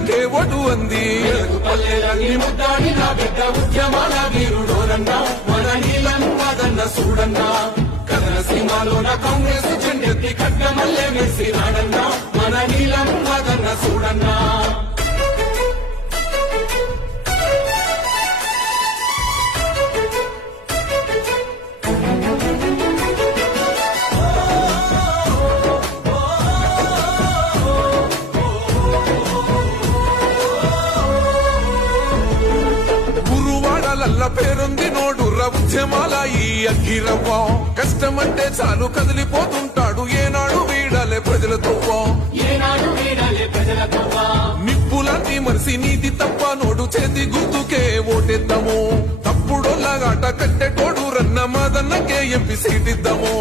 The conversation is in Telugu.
మదన్నకే ఒడు అంది పల్లెలన్నీ ముద్దాడి నా బిడ్డ ఉద్యమాల వీరుడోరన్నా మన నీలం మదన్న చూడన్నా కథన సీమాలోన కాంగ్రెస్ జెండెత్తి ఖడ్గమల్లె మెరిసినాడన్నా మన నీలం మదన్న చూడన్నా పేరుంది నోడు ఉద్యమాల ఈ అగ్గిరవ్వ కష్టమంటే చాలు కదిలిపోతుంటాడు ఏనాడు వీడాలే ప్రజలతో నిప్పులన్నీ మరిసి నీతి తప్ప నోడు చేతి గుర్తుకే ఓటేద్దాము తప్పుడోళ్ళగాట కట్టెటోడు రన్న మదన్నకే ఎంపీ సీటిద్దాము